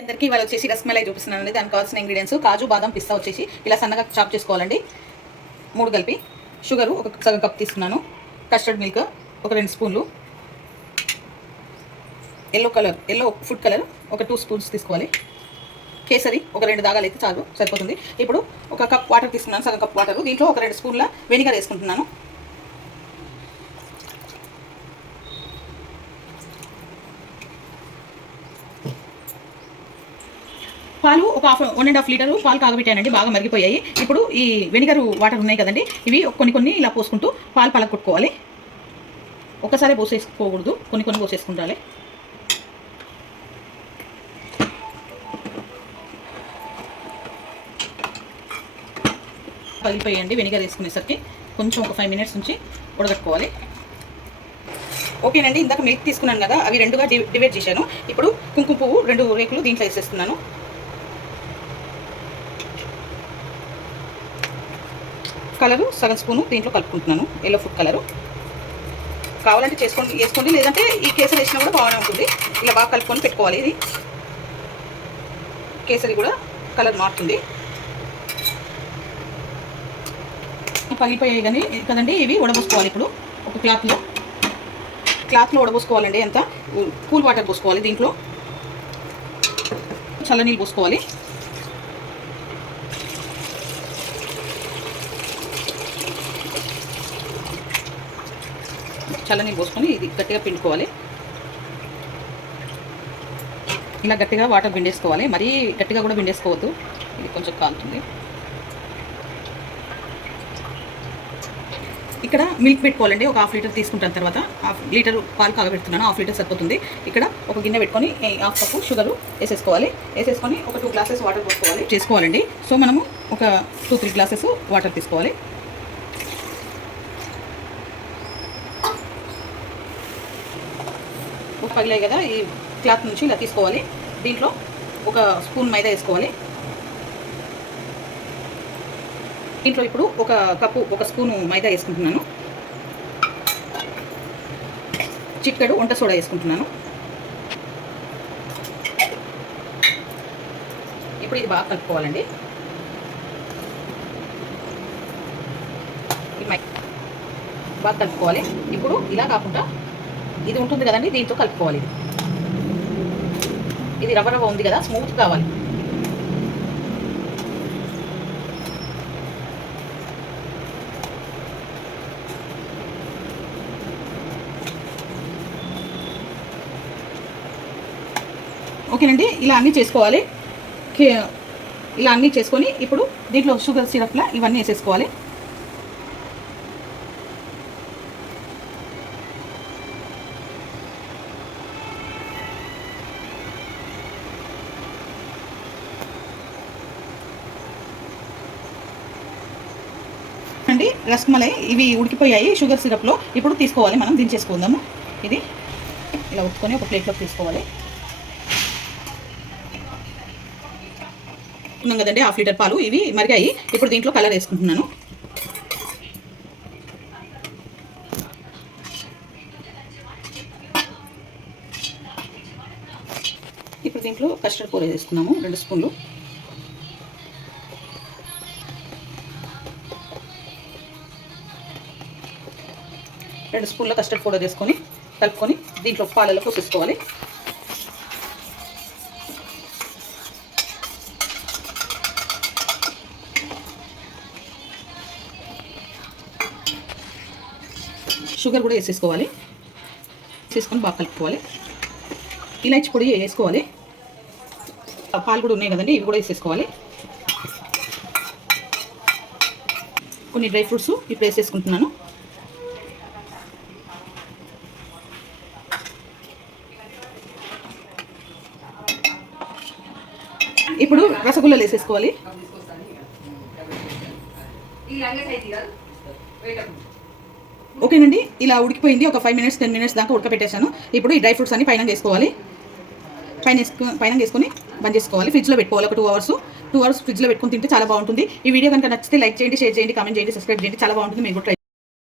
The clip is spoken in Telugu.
అందరికీ ఇవాళ వచ్చేసి రస్మలై చూపిస్తున్నానండి. దానికి కావాల్సిన ఇంగ్రీడియంట్స్ కాజు, బాదం, పిస్తా వచ్చేసి ఇలా సన్నగా చాప్ చేసుకోవాలండి. 3 కలిపి, షుగరు ఒక సగం కప్ తీసుకున్నాను, కస్టర్డ్ మిల్క్ ఒక 2 స్పూన్లు, ఎల్లో ఫుడ్ కలర్ ఒక 2 స్పూన్స్ తీసుకోవాలి, కేసరి ఒక 2 దాగాలు అయితే చాలు సరిపోతుంది. ఇప్పుడు ఒక కప్ వాటర్ తీసుకున్నాను, సగం కప్ వాటర్, దీంట్లో ఒక 2 స్పూన్ల వెనిగర్ వేసుకుంటున్నాను. పాలు ఒక 1.5 లీటరు పాలు కాగబెట్టానండి, బాగా మరిగిపోయాయి. ఇప్పుడు ఈ వెనిగర్ వాటర్ ఉన్నాయి కదండి, ఇవి కొన్ని ఇలా పోసుకుంటూ పాలు పలగొట్టుకోవాలి. ఒక్కసారి పోసేసుకోకూడదు, కొన్ని పోసేసుకుంటాలి. పగిలిపోయండి. వెనిగర్ వేసుకునేసరికి కొంచెం ఒక 5 మినిట్స్ నుంచి ఉడగట్టుకోవాలి. ఓకేనండి, ఇందాక మిల్క్ తీసుకున్నాను కదా, అవి 2గా డివైడ్ చేశాను. ఇప్పుడు కుంకుమ పువ్వు 2 రేకులు దీంట్లో వేసేస్తున్నాను. కలరు సగం స్పూను దీంట్లో కలుపుకుంటున్నాను, ఎల్లో ఫుడ్ కలరు. కావాలంటే వేసుకోండి, లేదంటే ఈ కేసరి వేసినా కూడా బాగానే ఉంటుంది. ఇలా బాగా కలుపుకొని పెట్టుకోవాలి. ఇది కేసరి కూడా కలర్ మారుతుంది. పగిలిపోయాయి కానీ కదండి, ఇవి వడబోసుకోవాలి. ఇప్పుడు ఒక క్లాత్లో వడబోసుకోవాలండి. ఎంత కూల్ వాటర్ పోసుకోవాలి, దీంట్లో చల్లనీళ్ళు పోసుకోవాలి. చల్లనీళ్ళు పోసుకొని ఇది గట్టిగా పిండుకోవాలి. ఇలా గట్టిగా వాటర్ పిండేసుకోవాలి, మరీ గట్టిగా కూడా పిండేసుకోవద్దు, ఇది కొంచెం కాలుతుంది. ఇక్కడ మిల్క్ పెట్టుకోవాలండి. ఒక 1/2 లీటర్ తీసుకుంటాను, తర్వాత 1/2 లీటర్ పాలు కాగబెడుతున్నాను, 1/2 లీటర్ సరిపోతుంది. ఇక్కడ ఒక గిన్నె పెట్టుకొని 1/2 కప్పు షుగరు వేసేసుకొని ఒక 2 గ్లాసెస్ వాటర్ చేసుకోవాలండి. సో మనము ఒక 2-3 గ్లాసెస్ వాటర్ తీసుకోవాలి. పగిలాయి కదా, ఈ క్లాత్ నుంచి ఇలా తీసుకోవాలి. దీంట్లో ఒక స్పూన్ మైదా వేసుకోవాలి. దీంట్లో ఇప్పుడు ఒక స్పూను మైదా వేసుకుంటున్నాను. చిటికెడు వంట సోడా వేసుకుంటున్నాను. ఇప్పుడు ఇది బాగా కలుపుకోవాలండి. బాగా కలుపుకోవాలి. ఇప్పుడు ఇలా కాకుండా ఇది ఉంటుంది కదండి, దీంతో కలుపుకోవాలి. ఇది రవ్వ ఉంది కదా, స్మూత్ కావాలి. ఓకేనండి, ఇలా అన్నీ చేసుకోవాలి. ఇలా అన్నీ చేసుకొని ఇప్పుడు దీంట్లో షుగర్ సిరప్లా ఇవన్నీ వేసేసుకోవాలి. అండి, రస్మలై ఇవి ఉడికిపోయాయి షుగర్ సిరప్లో. ఇప్పుడు తీసుకోవాలి, మనం దించేసుకుందాము. ఇది ఇలా ఉట్టుకొని ఒక ప్లేట్లోకి తీసుకోవాలి. ఉన్నాం కదండి, 1/2 లీటర్ పాలు ఇవి మరిగాయి. ఇప్పుడు దీంట్లో కలర్ వేసుకుంటున్నాను. ఇప్పుడు దీంట్లో కస్టర్డ్ పౌడర్ వేసుకున్నాము, 2 స్పూన్లు. రెండు స్పూన్ల కస్టర్డ్ పౌడర్ వేసుకొని కలుపుకొని దీంట్లో పాలలో పోసేసుకోవాలి. షుగర్ కూడా వేసేసుకోవాలి. వేసుకొని బాగా కలుపుకోవాలి. ఇలాచి పొడి వేసుకోవాలి. పాలు కూడా ఉన్నాయి కదండి, ఇవి కూడా వేసేసుకోవాలి. కొన్ని డ్రై ఫ్రూట్స్ ఇప్పుడు వేసేసుకుంటున్నాను. ఇప్పుడు రసగుల్లాలు వేసేసుకోవాలి. ఓకేనండి, ఇలా ఉడికిపోయింది. ఒక 5 మినిట్స్ 10 మినిట్స్ దాకా ఉడకపెట్టేశాను. ఇప్పుడు ఈ డ్రై ఫ్రూట్స్ అన్ని పైన వేసుకోవాలి. పైన వేసుకొని బంద్ చేసుకోవాలి. ఫ్రిడ్జ్లో పెట్టుకోవాలి. ఒక 2 అవర్స్ ఫ్రిడ్జ్లో పెట్టుకొని తింటే చాలా బాగుంటుంది. ఈ వీడియో కనుక నచ్చితే లైక్ చేయండి, షేర్ చేయండి, కామెంట్ చేయండి, సబ్స్క్రైబ్ చేయండి. చాలా బాగుంటుంది, మీరు కూడా ట్రై